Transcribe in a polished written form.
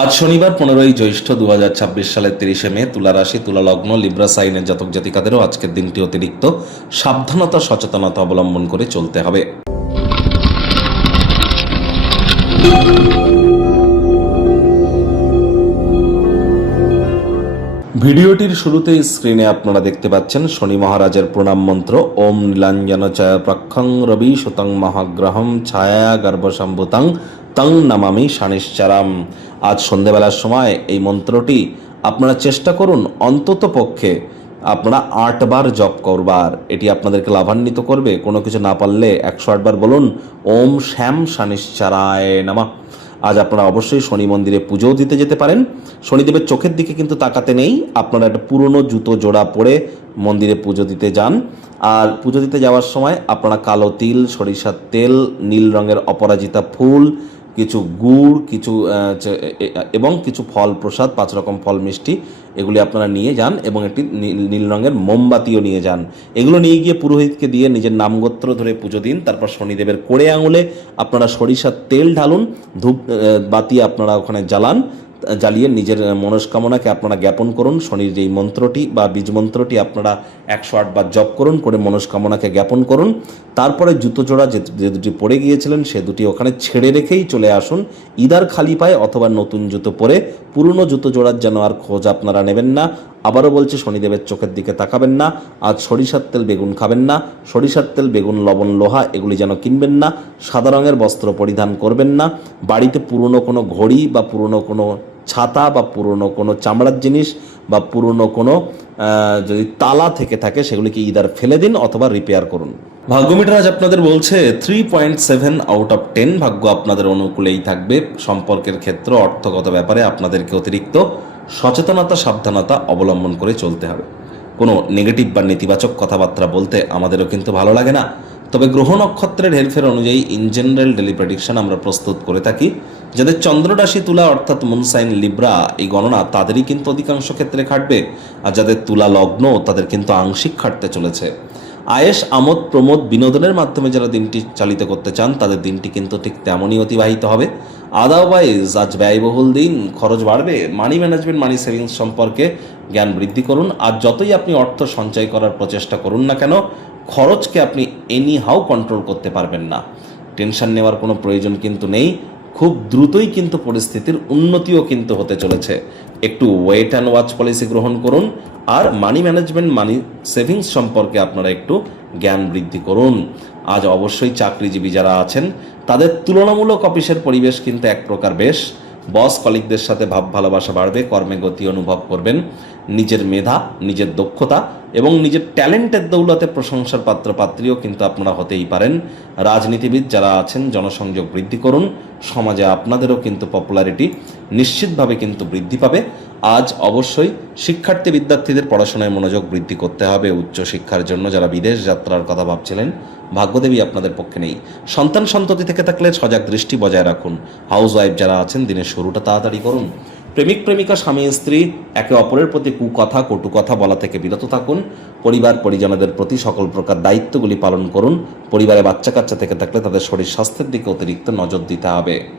আজ শনিবার 15ই জ্যৈষ্ঠ 2026 সালের 30শে মে। তুলা রাশি, তুলা লগ্ন, লিব্রা সাইনের জাতক জাতিকাদেরও আজকের দিনটি অতিরিক্ত সাবধানতা সচেতনতা অবলম্বন করে চলতে হবে। ভিডিওটির শুরুতেই স্ক্রিনে আপনারা দেখতে পাচ্ছেন শনি মহারাজের প্রণাম মন্ত্র। ওম নীলাঞ্জন চয় প্রক্ষং রবি সুতং মহাগ্রহম ছায়া গর্ভসম্ভূতং তং নমামি শনিশ্চরাম। আজ সন্ধেবেলার সময় এই মন্ত্রটি আপনারা চেষ্টা করুন অন্তত পক্ষে আপনারা 8 বার জপ করবার। এটি আপনাদেরকে লাভান্বিত করবে। কোনো কিছু না পারলে 108 বার বলুন ওম শ্যাম শনিশ্চরায় নমঃ। আজ আপনারা অবশ্যই শনি মন্দিরে পুজোও দিতে যেতে পারেন। শনিদেবের চোখের দিকে কিন্তু তাকাতে নেই। আপনারা একটা পুরনো জুতো জোড়া পরে মন্দিরে পুজো দিতে যান। আর পুজো দিতে যাওয়ার সময় আপনারা কালো তিল, সরিষার তেল, নীল রঙের অপরাজিতা ফুল, কিছু গুড়, এবং কিছু ফল প্রসাদ, 5 রকম ফল মিষ্টি, এগুলি আপনারা নিয়ে যান এবং একটি নীল রঙের মোমবাতিও নিয়ে যান। এগুলো নিয়ে গিয়ে পুরোহিতকে দিয়ে নিজের নামগোত্র ধরে পুজো দিন। তারপর শনিদেবের কোড়ে আঙুলে আপনারা সরিষার তেল ঢালুন, ধূপ বাতি আপনারা ওখানে জ্বালিয়ে নিজের মনস্কামনাকে আপনারা জ্ঞাপন করুন। শনির যেই মন্ত্রটি বা বীজ মন্ত্রটি আপনারা 108 বার জপ করুন, করে মনস্কামনাকে জ্ঞাপন করুন। তারপরে জুতো জোড়া যে দুটি পরে গিয়েছিলেন সে দুটি ওখানে ছেড়ে রেখেই চলে আসুন। ইদার খালি পায়ে অথবা নতুন জুতো পরে। পুরনো জুতো জোড়ার যেন আর খোঁজ আপনারা নেবেন না। আবারও বলছি, শনিদেবের চোখের দিকে তাকাবেন না। আজ সরিষার তেল বেগুন খাবেন না। সরিষার তেল বেগুন লবণ লোহা এগুলি যেন কিনবেন না। সাদা রঙের বস্ত্র পরিধান করবেন না। বাড়িতে পুরনো কোনো ঘড়ি বা পুরনো কোনো ছাতা বা পুরনো কোনো চামড়ার জিনিস বা পুরনো কোনো যদি তালা থেকে থাকে সেগুলিকে ইদার ফেলে দিন অথবা রিপেয়ার করুন। ভাগ্যমিটার আজ আপনাদের বলছে 3.7 আউট অফ 10। ভাগ্য আপনাদের অনুকূলেই থাকবে। সম্পর্কের ক্ষেত্র, অর্থগত ব্যাপারে আপনাদেরকে অতিরিক্ত সচেতনতা সাবধানতা অবলম্বন করে চলতে হবে। কোনো নেগেটিভ বা নেতিবাচক কথাবার্তা বলতে আমাদেরও কিন্তু ভালো লাগে না। তবে গ্রহ নক্ষত্রের হেরফের অনুযায়ী ইন জেনারেল ডেলি প্রেডিকশন আমরা প্রস্তুত করে থাকি। যাদের চন্দ্র রাশি তুলা অর্থাৎ মুন সাইন লিব্রা, এই গণনা তাদেরই কিন্তু অধিকাংশ ক্ষেত্রে খাটবে। আর যাদের তুলা লগ্ন তাদের কিন্তু আংশিক খাটতে চলেছে। আয়েশ, আমোদ প্রমোদ, বিনোদনের মাধ্যমে যারা দিনটি চালিত করতে চান তাদের দিনটি কিন্তু ঠিক তেমনই অতিবাহিত হবে। আদারওয়াইজ আজ ব্যয়বহুল দিন, খরচ বাড়বে। মানি ম্যানেজমেন্ট, মানি সেভিংস সম্পর্কে জ্ঞান বৃদ্ধি করুন। আর যতই আপনি অর্থ সঞ্চয় করার প্রচেষ্টা করুন না কেন, খরচকে আপনি এনি হাউ কন্ট্রোল করতে পারবেন না। টেনশন নেওয়ার কোনো প্রয়োজন কিন্তু নেই। খুব দ্রুতই কিন্তু পরিস্থিতির উন্নতিও কিন্তু হতে চলেছে। একটু ওয়েট অ্যান্ড ওয়াচ পলিসি গ্রহণ করুন। আর মানি ম্যানেজমেন্ট, মানি সেভিংস সম্পর্কে আপনারা একটু জ্ঞান বৃদ্ধি করুন। আজ অবশ্যই চাকরিজীবী যারা আছেন তাদের তুলনামূলক অফিসের পরিবেশ কিন্তু এক প্রকার বেশ। বস কলিগদের সাথে ভাব ভালোবাসা বাড়বে। কর্মে গতি অনুভব করবেন। নিজের মেধা, নিজের দক্ষতা এবং নিজের ট্যালেন্টের দৌলতে প্রশংসার পাত্রপাত্রীও কিন্তু আপনারা হতেই পারেন। রাজনীতিবিদ যারা আছেন জনসংযোগ বৃদ্ধি করুন। সমাজে আপনাদেরও কিন্তু পপুলারিটি নিশ্চিতভাবে কিন্তু বৃদ্ধি পাবে। আজ অবশ্যই শিক্ষার্থী বিদ্যার্থীদের পড়াশোনায় মনোযোগ বৃদ্ধি করতে হবে। উচ্চশিক্ষার জন্য যারা বিদেশ যাত্রার কথা ভাবছিলেন, ভাগ্যদেবী আপনাদের পক্ষে নেই। সন্তান সন্ততি থেকে থাকলে সজাগ দৃষ্টি বজায় রাখুন। হাউস ওয়াইফ যারা আছেন দিনের শুরুটা তাড়াতাড়ি করুন। প্রেমিক প্রেমিকা, স্বামী স্ত্রী একে অপরের প্রতি কুকথা কটু কথা বলা থেকে বিরত থাকুন। পরিবার পরিজনদের প্রতি সকল প্রকার দায়িত্বগুলি পালন করুন। পরিবারে বাচ্চা কাচ্চা থেকে থাকলে তাদের শরীর স্বাস্থ্যের দিকে অতিরিক্ত নজর দিতে হবে।